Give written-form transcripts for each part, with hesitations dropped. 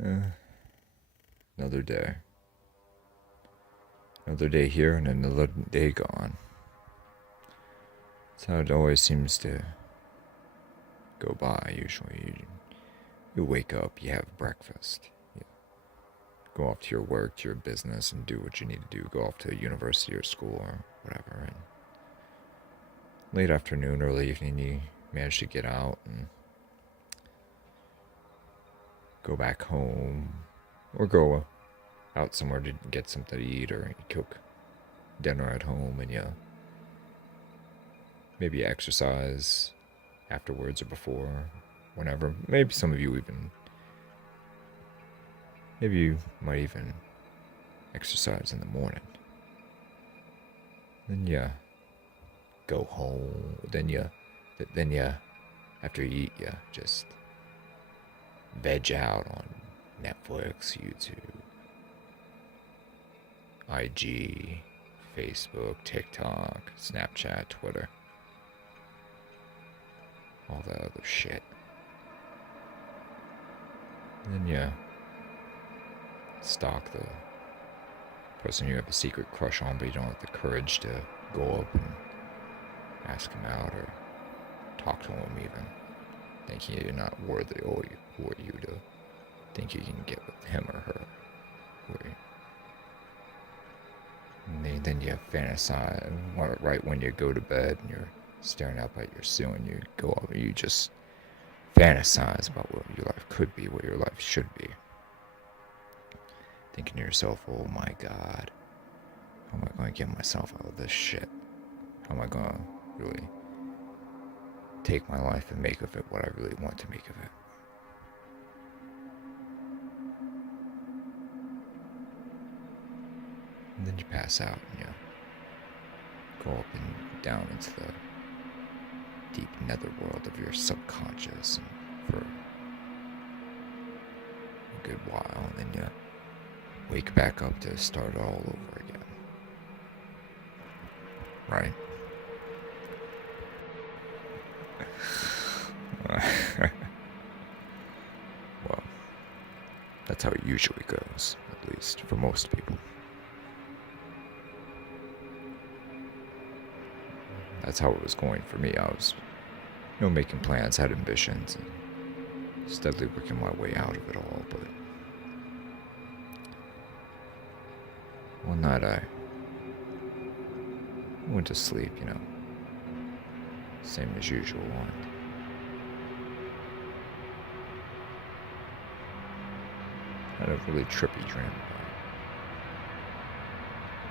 Uh, another day. Another day here and another day gone. That's how it always seems to go by, usually. You wake up, you have breakfast, you go off to your work, to your business, and do what you need to do. Go off to university or school or whatever. And late afternoon, early evening, you manage to get out and go back home or go out somewhere to get something to eat, or you cook dinner at home and you maybe exercise afterwards or before, whenever. Maybe some of you even, maybe you might even exercise in the morning. Then you go home. Then you, after you eat, you just veg out on Netflix, YouTube, IG, Facebook, TikTok, Snapchat, Twitter, all that other shit. And then you stalk the person you have a secret crush on, but you don't have the courage to go up and ask him out or talk to him even, thinking you're not worthy or you to think you can get with him or her. And then you fantasize, right when you go to bed and you're staring up at your ceiling, you go up and you just fantasize about what your life could be, what your life should be. Thinking to yourself, oh my god, how am I going to get myself out of this shit? How am I going to really take my life and make of it what I really want to make of it? And then you pass out and you go up and down into the deep netherworld of your subconscious and for a good while, and then you wake back up to start all over again. Right? Well, that's how it usually goes, at least for most people. That's how it was going for me. I was, making plans, had ambitions, and steadily working my way out of it all, but one night I went to sleep, same as usual, and had a really trippy dream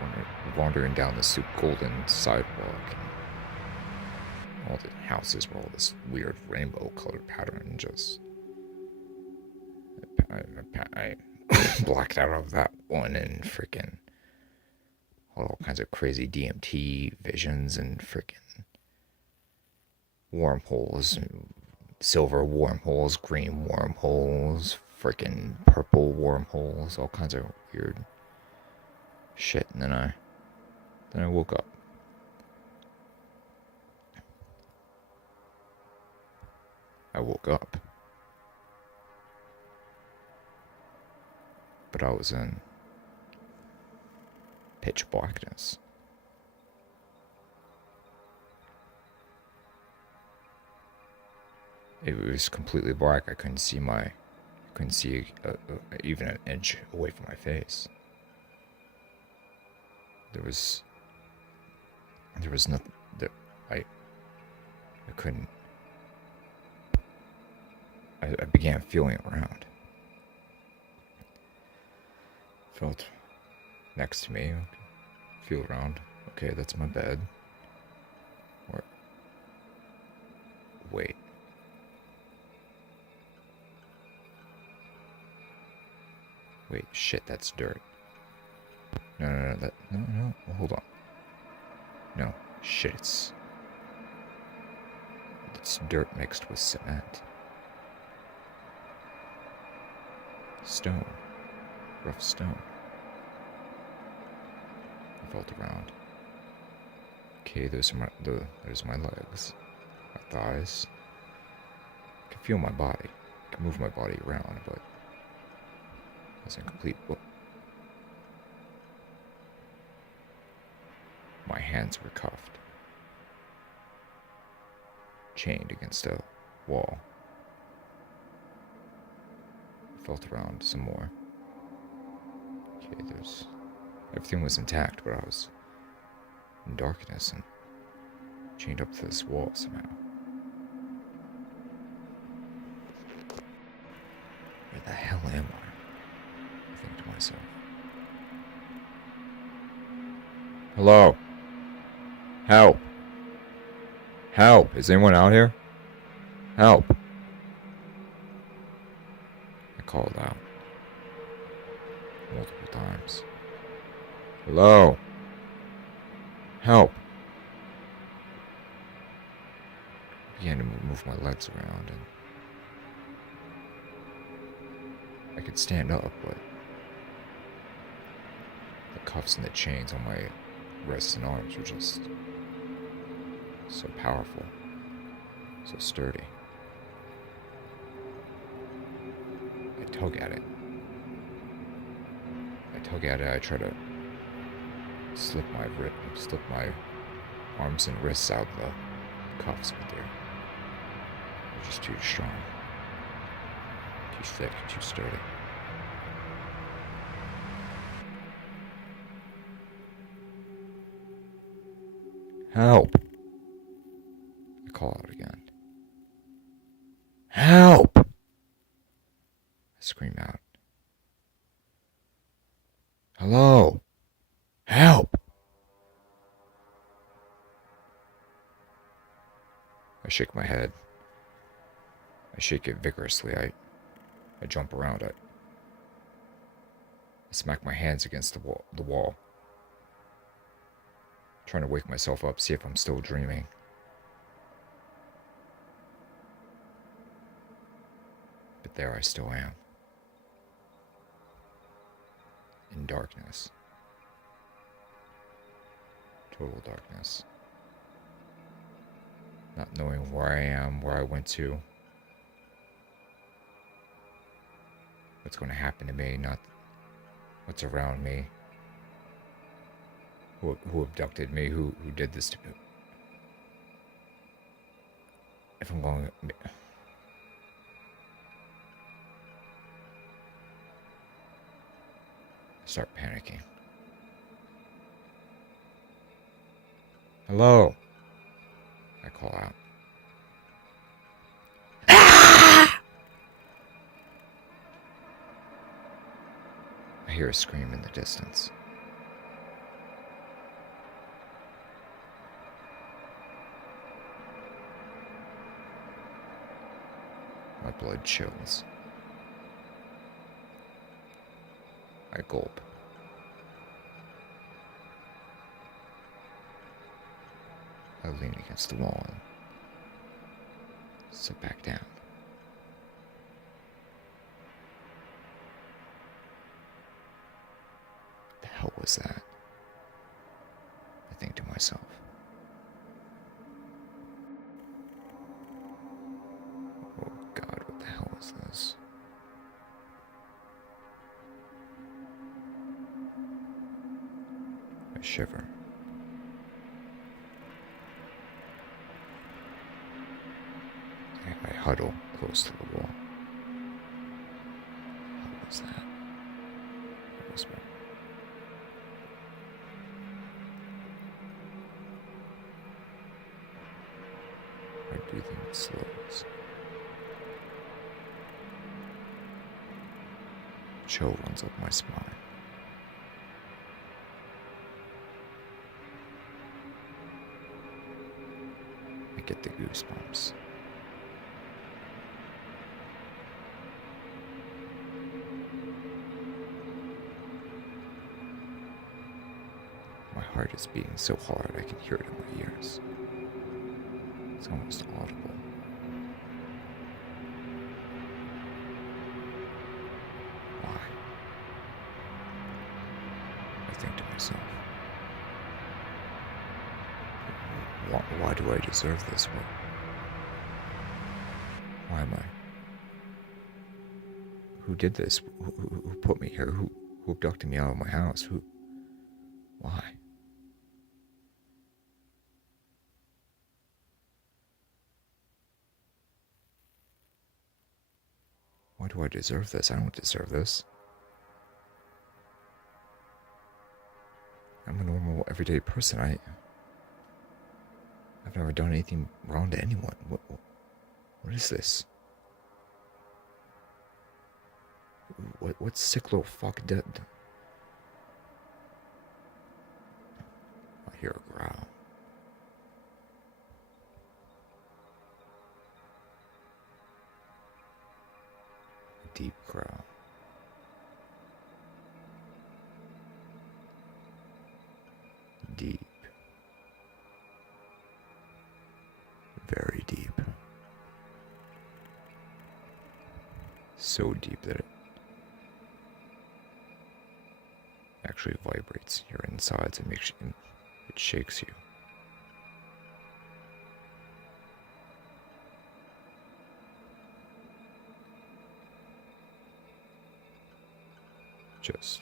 about wandering down this golden sidewalk, and all the houses were all this weird rainbow colored pattern. Just I blacked out of that one and freaking all kinds of crazy DMT visions and freaking wormholes, silver wormholes, green wormholes, freaking purple wormholes, all kinds of weird shit. And then I woke up. But I was in pitch blackness. It was completely black. I couldn't see even an inch away from my face. There was nothing that I couldn't. I began feeling around. Felt next to me. Feel around. Okay, that's my bed. Or wait. Wait, shit, that's dirt. No, hold on. No, shit, it's dirt mixed with cement. Stone. Rough stone. I felt around. Okay, there's my legs, my thighs. I can feel my body. I can move my body around, but As in complete. My hands were cuffed, chained against a wall. I felt around some more. Okay, everything was intact, but I was in darkness and chained up to this wall somehow. Where the hell am I think to myself. Hello? Help! Help! Is anyone out here? Help! I called out multiple times. Hello? Help! I began to move my legs around, and I could stand up, but the cuffs and the chains on my wrists and arms were just so powerful, so sturdy. I tug at it. I try to slip my arms and wrists out the cuffs, but they're just too strong, too thick, too sturdy. Help! I call out again. Help! I scream out. Hello? Help! I shake my head. I shake it vigorously. I jump around it. I smack my hands against the wall. Trying to wake myself up, see if I'm still dreaming. But there I still am. In darkness. Total darkness. Not knowing where I am, where I went to. What's going to happen to me, not what's around me. Who abducted me, who did this to me. If I'm going... start panicking. Hello? I call out. I hear a scream in the distance. My blood chills. I gulp. I lean against the wall and sit back down. What the hell was that? I think to myself. Oh God, what the hell is this? I shiver. I huddle close to the wall. What was that? I whisper. My breathing slows. Chill runs up my spine. I get the goosebumps. My heart is beating so hard I can hear it in my ears. It's almost audible. Why? I think to myself. Why do I deserve this? Why am I? Who did this? Who put me here? Who abducted me out of my house? Who? Why? Why do I deserve this? I don't deserve this. I'm a normal, everyday person. I've never done anything wrong to anyone. What is this? What sick little fuck did? I hear a growl. A deep growl. Deep. Very deep. So deep that it actually vibrates your insides and it shakes you. Just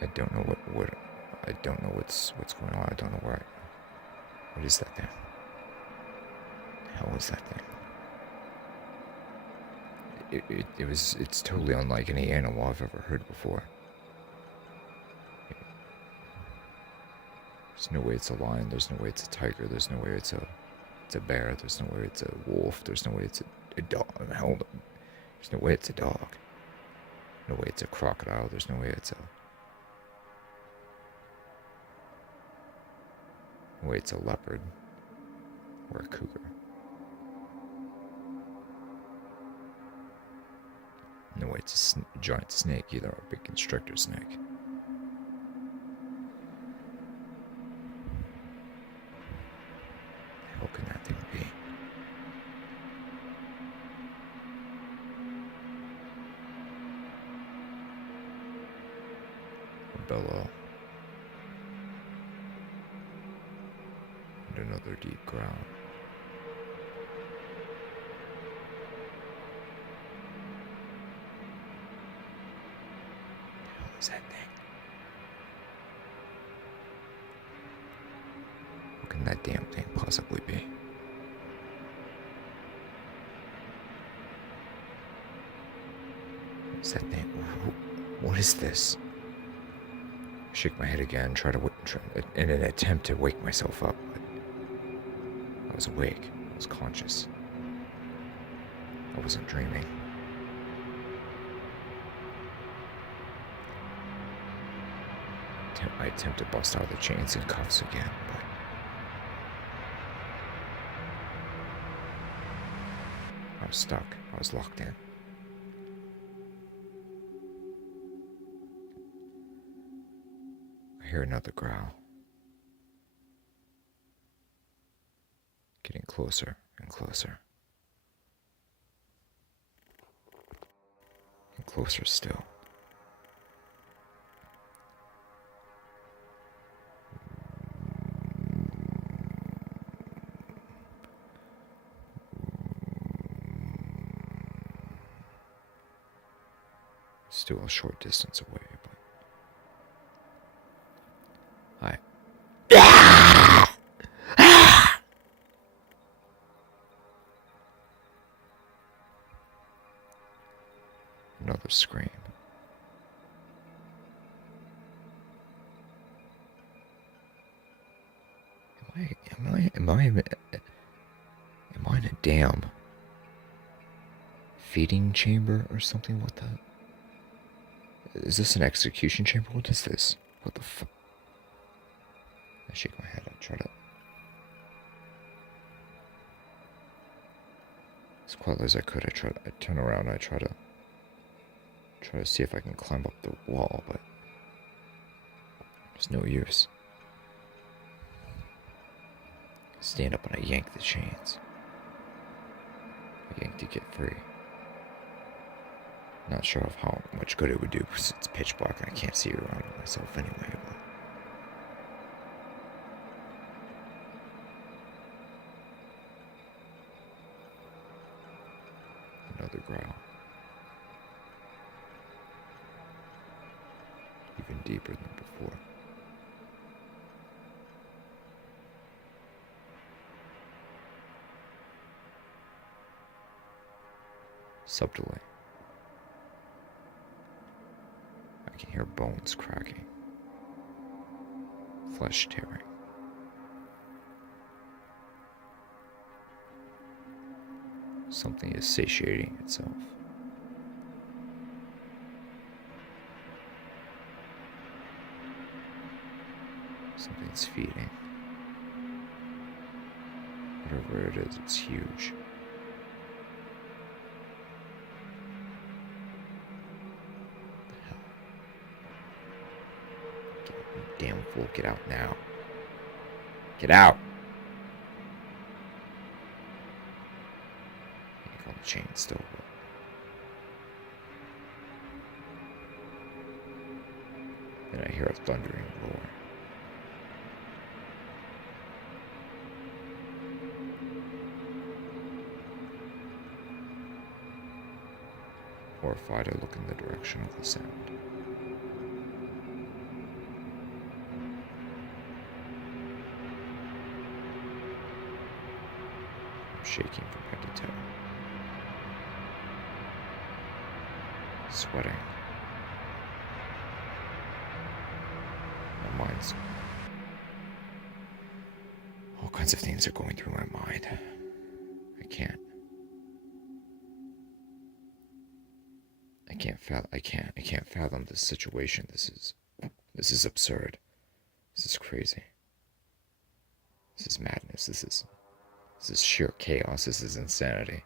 I don't know what I don't know what's going on. I don't know where what is that thing? The hell is that thing? It's totally unlike any animal I've ever heard before. There's no way it's a lion, there's no way it's a tiger, there's no way it's a bear, there's no way it's a wolf, there's no way it's a dog. Hold on. There's no way it's a dog. No way it's a crocodile, there's no way it's a leopard or a cougar. No way it's a giant snake either, or a big constrictor snake. How can that thing be? A bellow. And another deep growl. What is that thing? What can that damn thing possibly be? What is that thing? What is this? I shake my head again, try in an attempt to wake myself up, but I was awake. I was conscious. I wasn't dreaming. I attempt to bust out of the chains and cuffs again, but I was stuck. I was locked in. I hear another growl. Getting closer and closer. And closer still. Still a short distance away, but another scream. Am I in a damn feeding chamber or something? What the? Is this an execution chamber? What is this? What the fuck? I shake my head. I try to, as quietly as I could, I turn around. I try to see if I can climb up the wall, but there's no use. I stand up and I yank the chains. I yank to get free. Not sure of how much good it would do because it's pitch black and I can't see around myself anyway. But deeper than before. Subtly, I can hear bones cracking, flesh tearing. Something is satiating itself. Something's feeding. Whatever it is, it's huge. What the hell? Damn fool, get out now. Get out! Yank on the chain still. Then I hear a thundering roar. Horrified, I look in the direction of the sound. I'm shaking from head to toe. Sweating. My mind's... all kinds of things are going through my mind. I can't fathom this situation. This is absurd. This is crazy. This is madness. This is sheer chaos. This is insanity.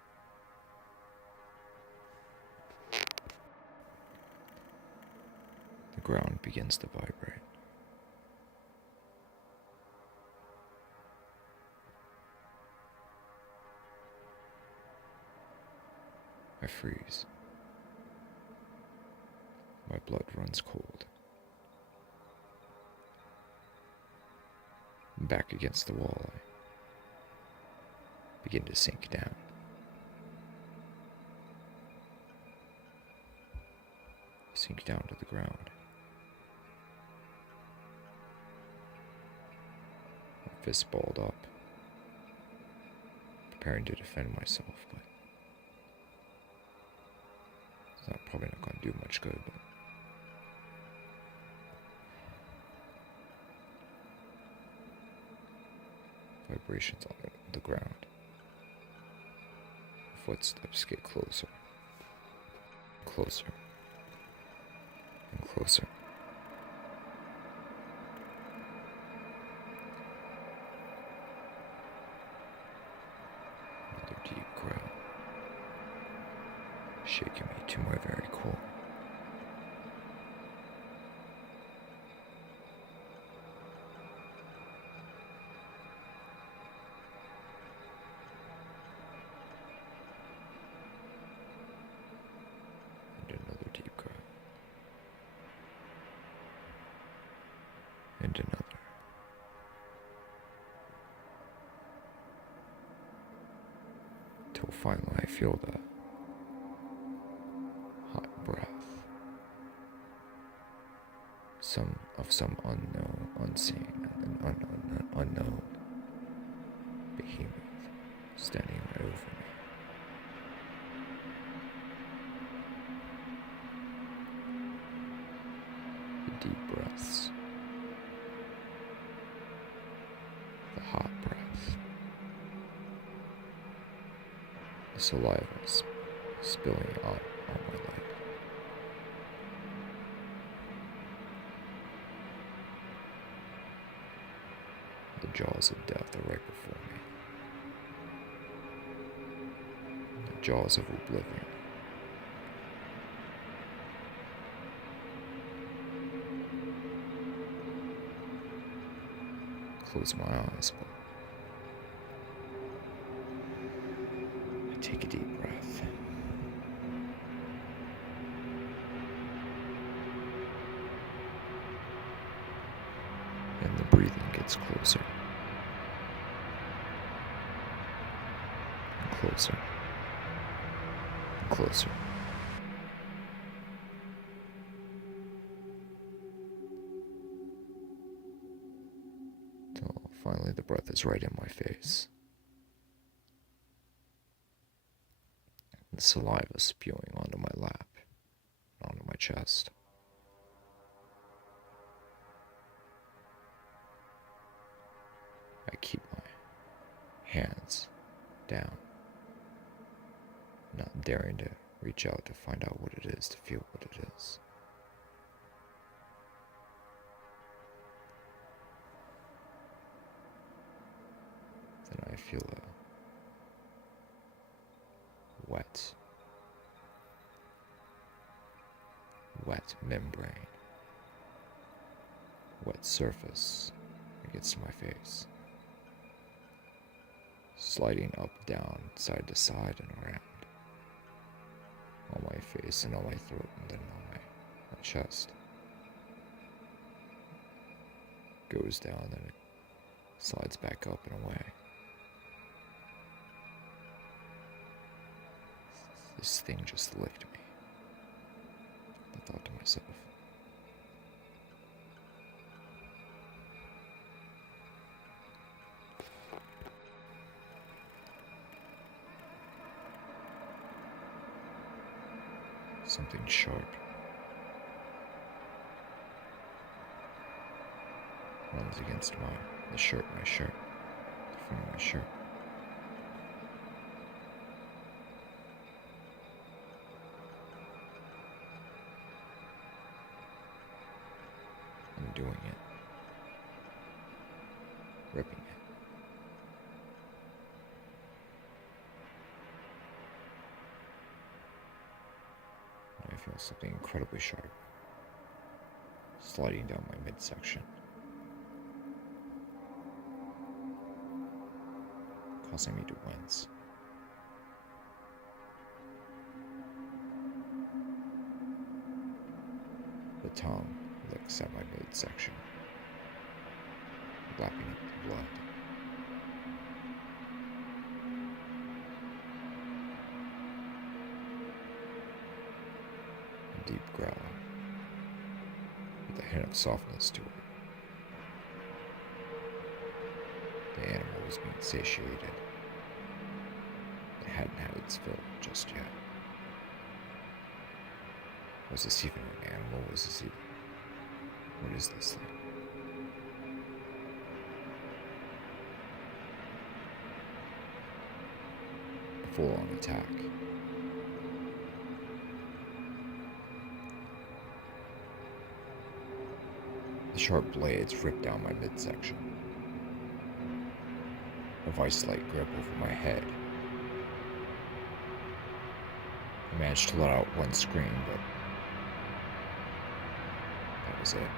The ground begins to vibrate. I freeze. My blood runs cold. Back against the wall, I begin to sink down. I sink down to the ground. My fists balled up, preparing to defend myself, but it's probably not going to do much good. But vibrations on the ground. Footsteps get closer, closer, and closer. Another deep growl, shaking me to my very core. And another. Till finally I feel the hot breath. Some unknown, unseen, and unknown behemoth standing right over me. The deep breaths. The hot breath. The saliva spilling out on my leg. The jaws of death are right before me. The jaws of oblivion. Close my eyes, but I take a deep breath. And the breathing gets closer. And closer. And closer. Finally, the breath is right in my face. The saliva spewing onto my lap, onto my chest. I keep my hands down, not daring to reach out to find out what it is, to feel what it is. Then I feel a wet membrane, wet surface that gets to my face, sliding up, down, side to side, and around, on my face and on my throat, and then on my chest. Goes down, then it slides back up and away. This thing just licked me. I thought to myself. Something sharp runs against my shirt, the front of my shirt. I'm doing it, ripping it. And I feel something incredibly sharp sliding down my midsection, causing me to wince. The tongue licks at my midsection, lapping up the blood. A deep growl, with a hint of softness to it. The animal was being satiated. It hadn't had its fill just yet. Was this even an animal? Was this even... What is this thing? A full-on attack. The sharp blades ripped down my midsection. A vice-like grip over my head. I managed to let out one scream, but that was it.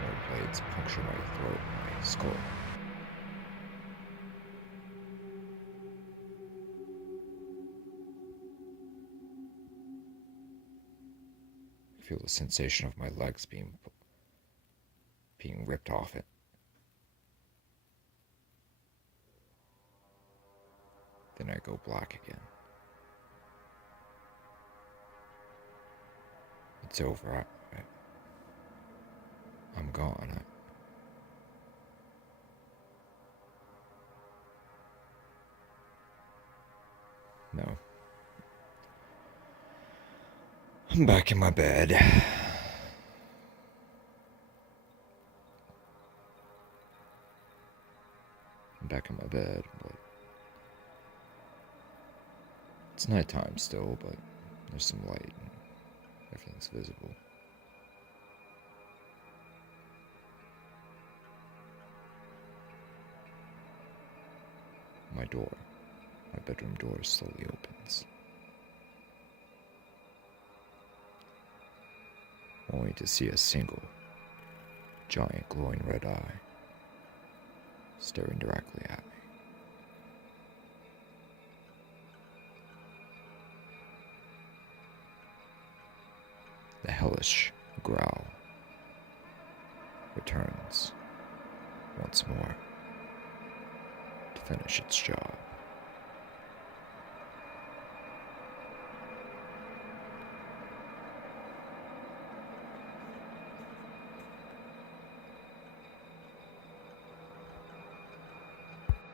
More blades puncture my throat and my skull. I feel the sensation of my legs being ripped off it. Then I go black again. It's over. I'm gone. No. I'm back in my bed. I'm back in my bed, but it's nighttime still, but there's some light and everything's visible. My bedroom door slowly opens, only to see a single, giant glowing red eye staring directly at me. The hellish growl returns once more to finish its job.